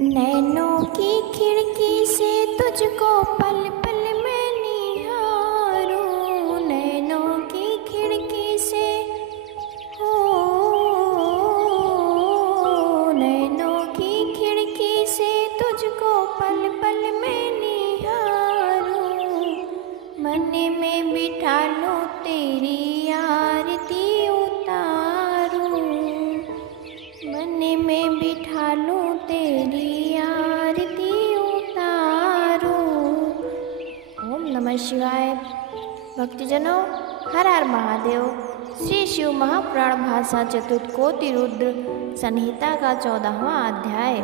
नैनों की खिड़की से तुझको पल पल मैं निहारूं, नैनों की खिड़की से हो, नैनों की खिड़की से तुझको पल पल मैं निहारूं, मन में बिठा लो तेरी आरती उतारूं, मन में बिठा लो तेरी आरती उतारूं। ओम नमः शिवाय। भक्तजनों, हर हर महादेव। श्री शिव महापुराण भाषा चतुर्कोटि रुद्र संहिता का 14वां अध्याय।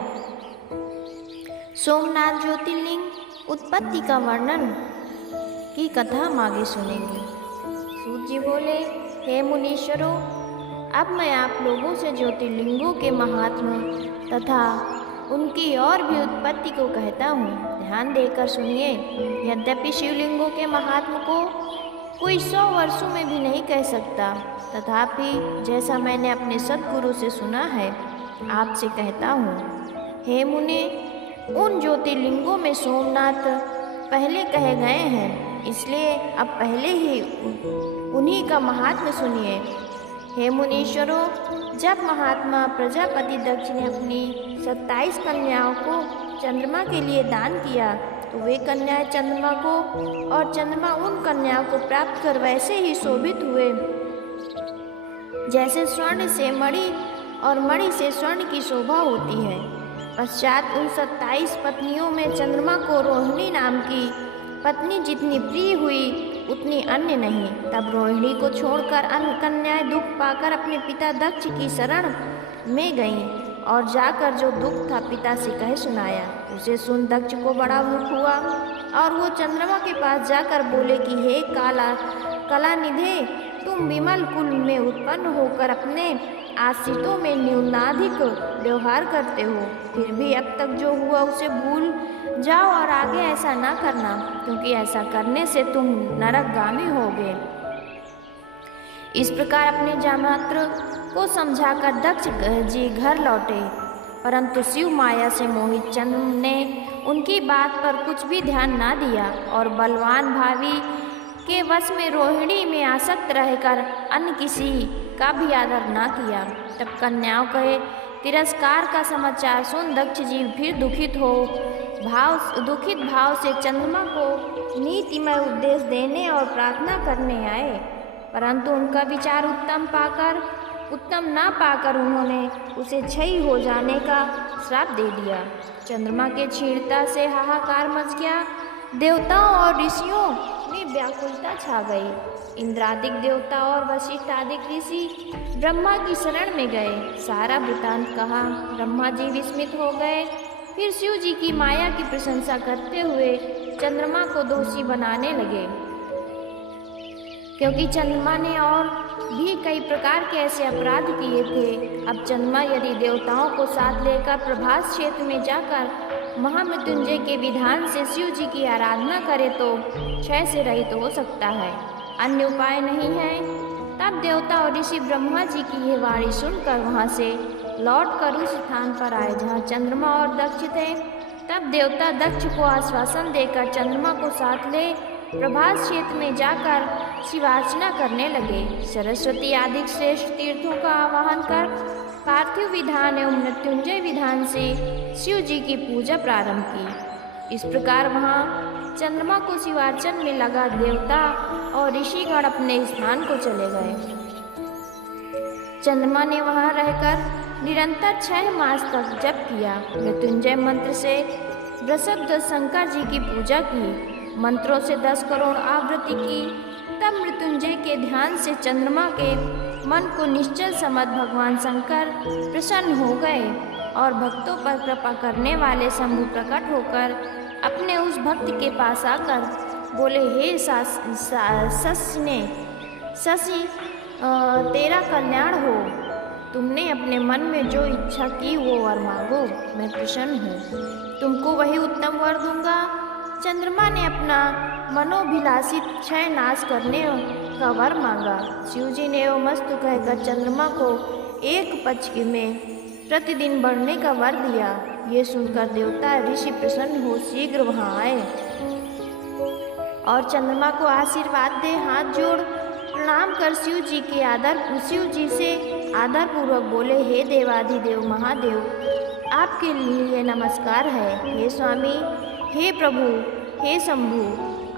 सोमनाथ ज्योतिर्लिंग उत्पत्ति का वर्णन की कथा हम आगे सुनेंगे। सूत जी बोले, हे मुनीश्वरों, अब मैं आप लोगों से ज्योतिर्लिंगों के महात्म्य तथा उनकी और भी उत्पत्ति को कहता हूँ। ध्यान देकर सुनिए। यद्यपि शिवलिंगों के महात्म्य को कोई 100 वर्षों में भी नहीं कह सकता, तथापि जैसा मैंने अपने सद्गुरु से सुना है, आपसे कहता हूँ। हे मुने, उन ज्योतिर्लिंगों में सोमनाथ पहले कहे गए हैं, इसलिए अब पहले ही उन्हीं का महात्म्य सुनिए। हे मुनीश्वरों, जब महात्मा प्रजापति दक्ष ने अपनी 27 कन्याओं को चंद्रमा के लिए दान किया, तो वे कन्याएं चंद्रमा को और चंद्रमा उन कन्याओं को प्राप्त कर वैसे ही शोभित हुए जैसे स्वर्ण से मणि और मणि से स्वर्ण की शोभा होती है। पश्चात उन 27 पत्नियों में चंद्रमा को रोहिणी नाम की पत्नी जितनी प्रिय हुई, उतनी अन्य नहीं। तब रोहिणी को छोड़कर अन्य कन्याएं दुख पाकर अपने पिता दक्ष की शरण में गईं और जाकर जो दुख था पिता से कह सुनाया। उसे सुन दक्ष को बड़ा दुख हुआ और वो चंद्रमा के पास जाकर बोले कि हे कलानिधे, तुम विमल कुल में उत्पन्न होकर अपने आश्रितों में न्यूनाधिक व्यवहार करते हो, फिर भी अब तक जो हुआ उसे भूल जाओ और आगे ऐसा ना करना, क्योंकि ऐसा करने से तुम नरकगामी होगे। इस प्रकार अपने जामात्र को समझाकर दक्ष जी घर लौटे, परंतु शिव माया से मोहित चंद्र ने उनकी बात पर कुछ भी ध्यान ना दिया और बलवान भावी के वश में रोहिणी में आसक्त रहकर अन्य किसी का भी आदर ना किया। तब कन्याओं के तिरस्कार का समाचार सुन दक्ष जी फिर दुखित भाव से चंद्रमा को नीतिमय उपदेश देने और प्रार्थना करने आए, परंतु उनका विचार उत्तम ना पाकर उन्होंने उसे क्षय हो जाने का श्राप दे दिया। चंद्रमा के क्षीणता से हाहाकार मच गया। देवताओं और ऋषियों में व्याकुलता छा गई। इंद्रादिक देवता और वशिष्ठ आदि ऋषि ब्रह्मा की शरण में गए। सारा वृतांत कहा। ब्रह्मा जी विस्मित हो गए। फिर शिव जी की माया की प्रशंसा करते हुए चंद्रमा को दोषी बनाने लगे, क्योंकि चंद्रमा ने और भी कई प्रकार के ऐसे अपराध किए थे। अब चंद्रमा यदि देवताओं को साथ लेकर प्रभास क्षेत्र में जाकर महामृत्युंजय के विधान से शिव जी की आराधना करे तो क्षय से रहित हो सकता है, अन्य उपाय नहीं है। तब देवता और ऋषि ब्रह्मा जी की यह वाणी सुनकर वहाँ से लौटकर उस स्थान पर आए जहाँ चंद्रमा और दक्ष थे। तब देवता दक्ष को आश्वासन देकर चंद्रमा को साथ ले प्रभास क्षेत्र में जाकर शिवार्चना करने लगे। सरस्वती आदि श्रेष्ठ तीर्थों का आवाहन कर पार्थिव विधान एवं मृत्युंजय विधान से शिव जी की पूजा प्रारंभ की। इस प्रकार वहाँ चंद्रमा को शिवार्चन में लगा देवता और ऋषिगण अपने स्थान को चले गए। चंद्रमा ने वहाँ रहकर निरंतर 6 मास तक जप किया। मृत्युंजय मंत्र से वृषभ शंकर जी की पूजा की, मंत्रों से 10 करोड़ आवृत्ति की। तब मृत्युंजय के ध्यान से चंद्रमा के मन को निश्चल समझ भगवान शंकर प्रसन्न हो गए और भक्तों पर कृपा करने वाले शंभु प्रकट होकर अपने उस भक्त के पास आकर बोले, हे शशि, तेरा कल्याण हो। तुमने अपने मन में जो इच्छा की वो वर मांगो, मैं प्रसन्न हूँ, तुमको वही उत्तम वर दूंगा। चंद्रमा ने अपना मनोभिलाषित क्षय नाश करने का वर मांगा। शिव जी ने एवं मस्तु कहकर चंद्रमा को एक पक्ष में प्रतिदिन बढ़ने का वर दिया। ये सुनकर देवता ऋषि प्रसन्न हो शीघ्र वहां आए और चंद्रमा को आशीर्वाद दे हाथ जोड़ प्रणाम कर शिव जी से आदर पूर्वक बोले, हे देवाधिदेव महादेव, आपके लिए नमस्कार है। हे स्वामी, हे प्रभु, हे शंभु,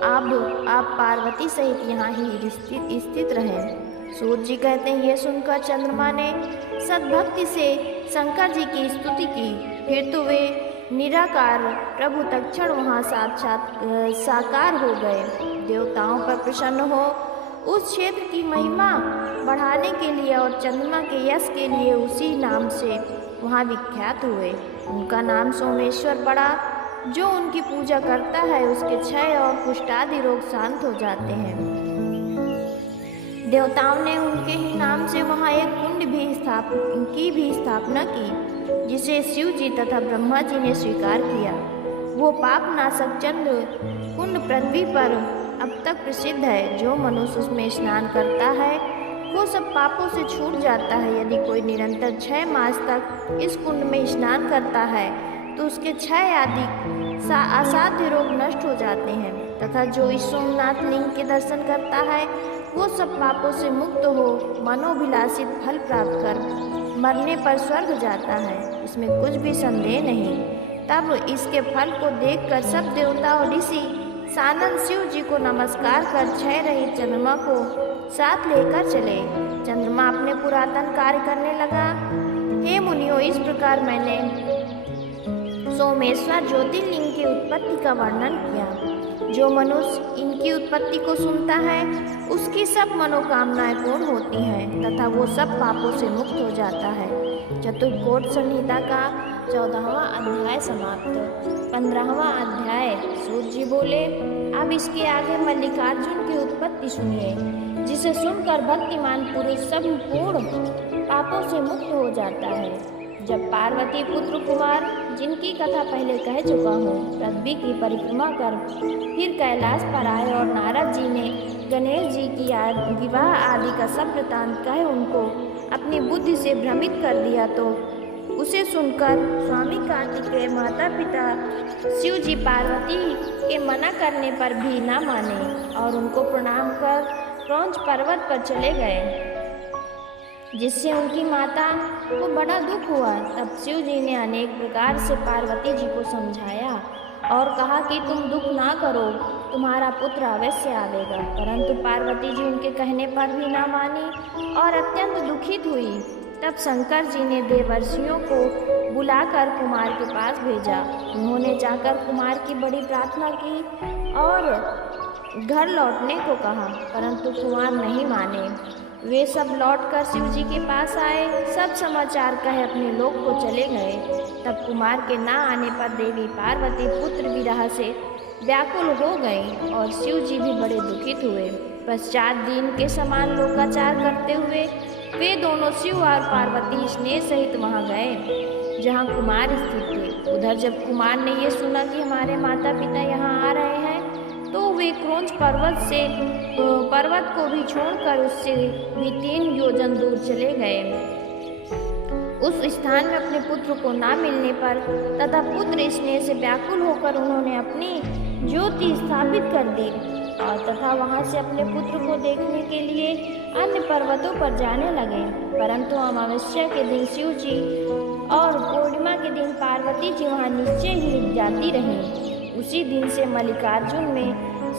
आप पार्वती सहित यहाँ ही स्थित रहें। सूर्य जी कहते हैं, ये सुनकर चंद्रमा ने सद्भक्ति से शंकर जी की स्तुति की। फिर तो वे निराकार प्रभु तक्षण वहाँ साकार हो गए। देवताओं पर प्रसन्न हो उस क्षेत्र की महिमा बढ़ाने के लिए और चंद्रमा के यश के लिए उसी नाम से वहाँ विख्यात हुए। उनका नाम सोमेश्वर पड़ा। जो उनकी पूजा करता है उसके क्षय और कुष्ठादि रोग शांत हो जाते हैं। देवताओं ने उनके ही नाम से वहाँ एक कुंड भी स्थापना की, जिसे शिव जी तथा ब्रह्मा जी ने स्वीकार किया। वो पापनाशक चंद्र कुंड पृथ्वी पर अब तक प्रसिद्ध है। जो मनुष्य उसमें स्नान करता है वो सब पापों से छूट जाता है। यदि कोई निरंतर 6 मास तक इस कुंड में स्नान करता है तो उसके क्षय आदि असाध्य रोग नष्ट हो जाते हैं, तथा जो इस सोमनाथ लिंग के दर्शन करता है वो सब पापों से मुक्त हो मनोभिलाषित फल प्राप्त कर मरने पर स्वर्ग जाता है। इसमें कुछ भी संदेह नहीं। तब इसके फल को देखकर सब देवता और ऋषि सानंद शिव जी को नमस्कार कर क्षय रहित चंद्रमा को साथ लेकर चले। चंद्रमा अपने पुरातन कार्य करने लगा। हे मुनियों, इस प्रकार मैंने सोमेश्वर ज्योतिर्लिंग की उत्पत्ति का वर्णन किया। जो मनुष्य इनकी उत्पत्ति को सुनता है उसकी सब मनोकामनाएं पूर्ण होती हैं तथा वो सब पापों से मुक्त हो जाता है। चतुर्कोट संहिता का 14वां अध्याय समाप्त। 15वां अध्याय। सूर्य जी बोले, अब इसके आगे मल्लिकार्जुन की उत्पत्ति सुनिए, जिसे सुनकर भक्तिमान पुरुष संपूर्ण पापों से मुक्त हो जाता है। जब पार्वती पुत्र कुमार, जिनकी कथा पहले कह चुका हूँ, पृथ्वी की परिक्रमा कर फिर कैलाश पर आए और नारद जी ने गणेश जी की विवाह आदि का सब वृतांत कह उनको अपनी बुद्धि से भ्रमित कर दिया, तो उसे सुनकर स्वामी कार्तिकेय माता पिता शिव जी पार्वती के मना करने पर भी न माने और उनको प्रणाम कर क्रौंच पर्वत पर चले गए, जिससे उनकी माता को बड़ा दुख हुआ। तब शिव जी ने अनेक प्रकार से पार्वती जी को समझाया और कहा कि तुम दुख ना करो, तुम्हारा पुत्र अवश्य आवेगा। परंतु पार्वती जी उनके कहने पर भी ना मानी और अत्यंत दुखित हुई। तब शंकर जी ने देवर्षियों को बुलाकर कुमार के पास भेजा। उन्होंने जाकर कुमार की बड़ी प्रार्थना की और घर लौटने को कहा, परंतु कुमार नहीं माने। वे सब लौटकर शिव जी के पास आए, सब समाचार कहे अपने लोक को चले गए। तब कुमार के ना आने पर देवी पार्वती पुत्र विरह से व्याकुल हो गई और शिव जी भी बड़े दुखित हुए। पश्चात दिन के समान लोकाचार करते हुए वे दोनों शिव और पार्वती स्नेह सहित वहां गए जहां कुमार स्थित थे। उधर जब कुमार ने ये सुना कि हमारे माता पिता यहाँ आ रहे हैं, तो वे क्रौंच पर्वत को भी छोड़कर उससे भी 3 योजन दूर चले गए। उस स्थान में अपने पुत्र को ना मिलने पर तथा पुत्र स्नेह से व्याकुल होकर उन्होंने अपनी ज्योति स्थापित कर दी और तथा वहां से अपने पुत्र को देखने के लिए अन्य पर्वतों पर जाने लगे। परंतु अमावस्या के दिन शिव जी और पूर्णिमा के दिन पार्वती जी वहां निश्चय ही जाती रहीं। उसी दिन से मल्लिकार्जुन में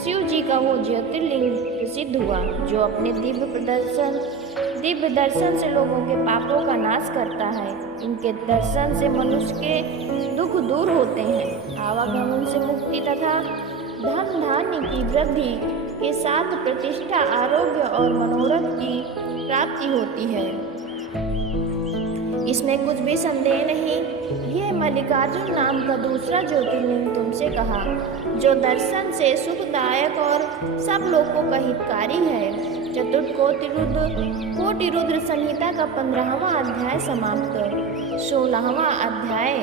शिव जी का वो ज्योतिर्लिंग प्रसिद्ध हुआ, जो अपने दिव्य दर्शन से लोगों के पापों का नाश करता है। इनके दर्शन से मनुष्य के दुख दूर होते हैं, आवागमन से मुक्ति तथा धन धान्य की वृद्धि के साथ प्रतिष्ठा, आरोग्य और मनोरथ की प्राप्ति होती है। इसमें कुछ भी संदेह नहीं। यह मल्लिकार्जुन नाम का दूसरा ज्योतिर्लिंग तुमसे कहा, जो दर्शन से सुखदायक और सब लोगों का हितकारी है। कोटि रुद्र संहिता का 15वां अध्याय समाप्त। 16वां अध्याय।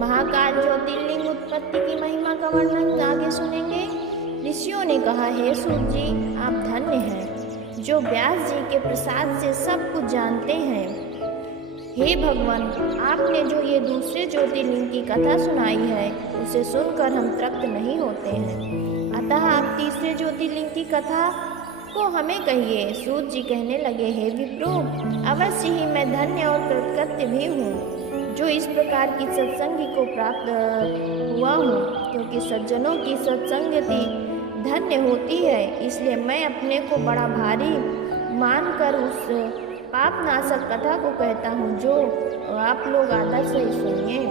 महाकाल ज्योतिर्लिंग उत्पत्ति की महिमा का वर्णन आगे सुनेंगे। ऋषियों ने कहा, हे सूर्य जी, आप धन्य हैं जो व्यास जी के प्रसाद से सब कुछ जानते हैं। हे भगवान, आपने जो ये दूसरे ज्योतिर्लिंग की कथा सुनाई है उसे सुनकर हम तृप्त नहीं होते हैं, अतः आप तीसरे ज्योतिर्लिंग की कथा को हमें कहिए। सूत जी कहने लगे, हे विप्रो, अवश्य ही मैं धन्य और कृतकृत्य भी हूँ जो इस प्रकार की सत्संगी को प्राप्त हुआ हूँ, क्योंकि सज्जनों की सत्संगति धन्य होती है। इसलिए मैं अपने को बड़ा भारी मानकर उस पाप नाशक कथा को कहता हूँ जो आप लोग आदर से सुनिए।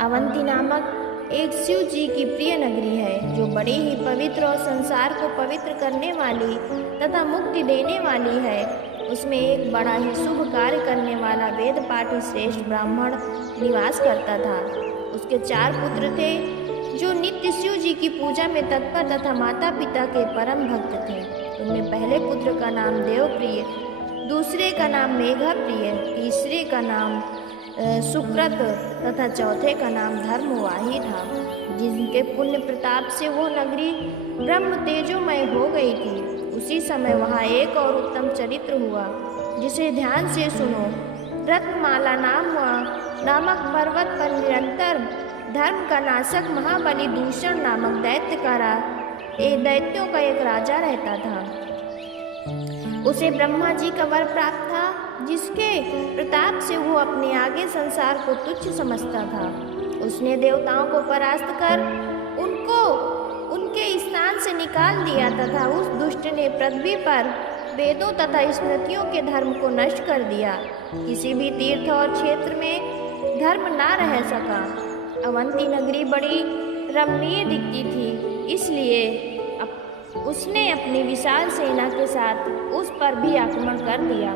अवंती नामक एक शिव जी की प्रिय नगरी है जो बड़ी ही पवित्र और संसार को पवित्र करने वाली तथा मुक्ति देने वाली है। उसमें एक बड़ा ही शुभ कार्य करने वाला वेद पाठी श्रेष्ठ ब्राह्मण निवास करता था। उसके 4 पुत्र थे जो नित्य शिव जी की पूजा में तत्पर तथा माता पिता के परम भक्त थे। उनमें पहले पुत्र का नाम देवप्रिय, दूसरे का नाम मेघप्रिय, तीसरे का नाम सुक्रत तथा चौथे का नाम धर्मवाही था, जिनके पुण्य प्रताप से वो नगरी ब्रह्म तेजोमय हो गई थी। उसी समय वहाँ एक और उत्तम चरित्र हुआ, जिसे ध्यान से सुनो। रत्नमाला नामक पर्वत पर निरंतर धर्म का नाशक महाबली दूषण नामक दैत्यों का एक राजा रहता था। उसे ब्रह्मा जी का वर प्राप्त था, जिसके प्रताप से वो अपने आगे संसार को तुच्छ समझता था। उसने देवताओं को परास्त कर उनको उनके स्थान से निकाल दिया तथा उस दुष्ट ने पृथ्वी पर वेदों तथा स्मृतियों के धर्म को नष्ट कर दिया। किसी भी तीर्थ और क्षेत्र में धर्म ना रह सका। अवंती नगरी बड़ी रमणीय दिखती थी, इसलिए उसने अपनी विशाल सेना के साथ उस पर भी आक्रमण कर दिया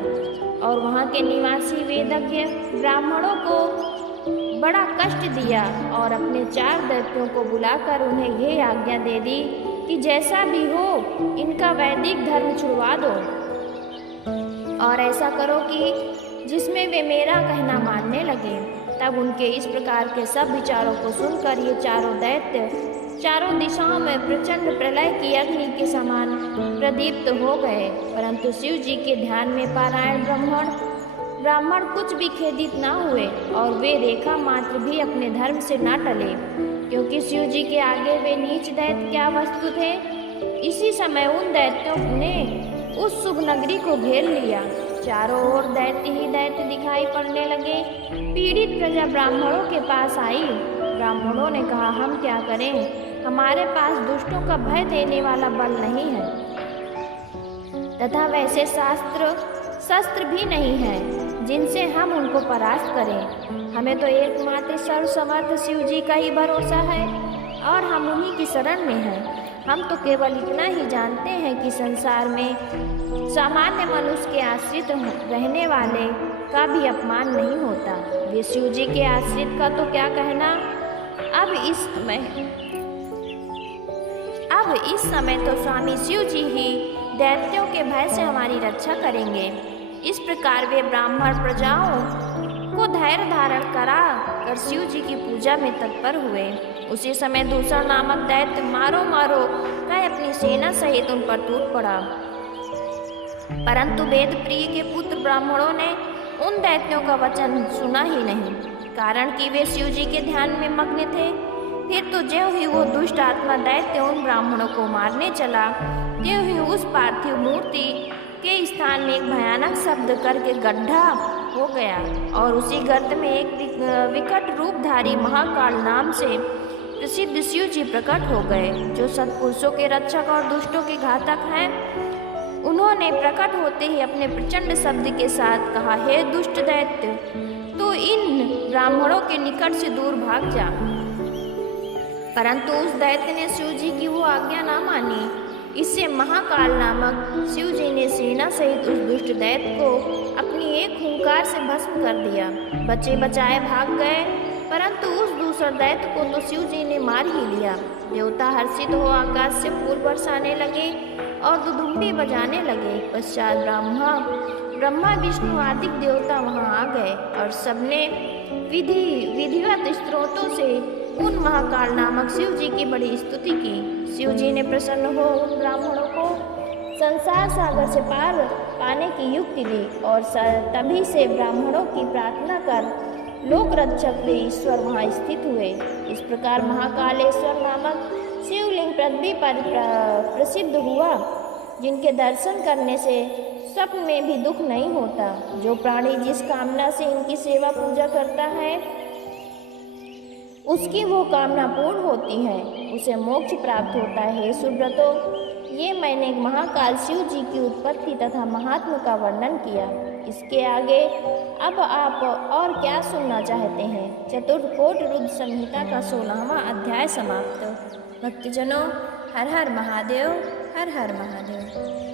और वहाँ के निवासी वेदज्ञ ब्राह्मणों को बड़ा कष्ट दिया और अपने 4 दैत्यों को बुलाकर उन्हें यह आज्ञा दे दी कि जैसा भी हो इनका वैदिक धर्म छुड़वा दो और ऐसा करो कि जिसमें वे मेरा कहना मानने लगे। तब उनके इस प्रकार के सब विचारों को सुनकर ये 4 दैत्य चारों दिशाओं में प्रचंड प्रलय की अग्नि के समान प्रदीप्त हो गए। परंतु शिव जी के ध्यान में पारायण ब्राह्मण कुछ भी खेदित न हुए और वे रेखा मात्र भी अपने धर्म से न टले, क्योंकि शिव जी के आगे वे नीच दैत्य क्या वस्तु थे। इसी समय उन दैत्यों ने उस शुभ नगरी को घेर लिया। चारों ओर दैत्य ही दैत्य दिखाई पड़ने लगे। पीड़ित प्रजा ब्राह्मणों के पास आई। ब्राह्मणों ने कहा, हम क्या करें, हमारे पास दुष्टों का भय देने वाला बल नहीं है तथा वैसे शस्त्र भी नहीं है जिनसे हम उनको परास्त करें। हमें तो एकमात्र सर्वसमर्थ शिव जी का ही भरोसा है और हम उन्हीं की शरण में हैं। हम तो केवल इतना ही जानते हैं कि संसार में सामान्य मनुष्य के आश्रित रहने वाले का भी अपमान नहीं होता। वे शिव जी के आश्रित का तो क्या कहना। अब इस समय तो स्वामी शिव जी ही दैत्यों के भय से हमारी रक्षा करेंगे। इस प्रकार वे ब्राह्मण प्रजाओं को धैर्य धारण करा कर शिव जी की पूजा में तत्पर हुए। उसी समय दूषण नामक दैत्य मारो कह अपनी सेना सहित उन पर टूट पड़ा। परंतु वेद प्रिय के पुत्र ब्राह्मणों ने उन दैत्यों का वचन सुना ही नहीं, कारण कि वे शिव जी के ध्यान में मग्न थे। फिर तो ज्यों ही वो दुष्ट आत्मा दैत्य उन ब्राह्मणों को मारने चला, त्यों ही उस पार्थिव मूर्ति के स्थान में एक भयानक शब्द करके गड्ढा हो गया और उसी गर्त में एक विकट रूपधारी महाकाल नाम से प्रसिद्ध शिव जी प्रकट हो गए, जो सत्पुरुषों के रक्षक और दुष्टों के घातक हैं। उन्होंने प्रकट होते ही अपने प्रचंड शब्द के साथ कहा, हे दुष्ट दैत्य, तो इन ब्राह्मणों के निकट से दूर भाग जा। परंतु उस दैत्य ने शिव जी की वो आज्ञा ना मानी। इससे महाकाल नामक शिव जी ने सेना सहित उस दुष्ट दैत्य को अपनी एक हुंकार से भस्म कर दिया। बचे बचाए भाग गए, परंतु उस दूसरे दैत्य को तो शिव जी ने मार ही लिया। देवता हर्षित हो आकाश से फूल बरसाने लगे और दुदुम्बी बजाने लगे। पश्चात ब्रह्मा विष्णु आदि देवता वहां आ गए और सबने विधिवत स्त्रोतों से उन महाकाल नामक शिव जी की बड़ी स्तुति की। शिव जी ने प्रसन्न हो उन ब्राह्मणों को संसार सागर से पार पाने की युक्ति दी और तभी से ब्राह्मणों की प्रार्थना कर लोक रक्षक वे ईश्वर वहाँ स्थित हुए। इस प्रकार महाकालेश्वर नामक शिवलिंग पृथ्वी पर प्रसिद्ध हुआ, जिनके दर्शन करने से स्वप्न में भी दुख नहीं होता। जो प्राणी जिस कामना से इनकी सेवा पूजा करता है उसकी वो कामना पूर्ण होती है, उसे मोक्ष प्राप्त होता है। हे सुब्रतो, ये मैंने महाकाल शिव जी की उत्पत्ति तथा महात्म का वर्णन किया। इसके आगे अब आप और क्या सुनना चाहते हैं? चतुर्कोट रुद्र संहिता का 16वां अध्याय समाप्त। भक्तजनों, हर हर महादेव, हर हर महादेव।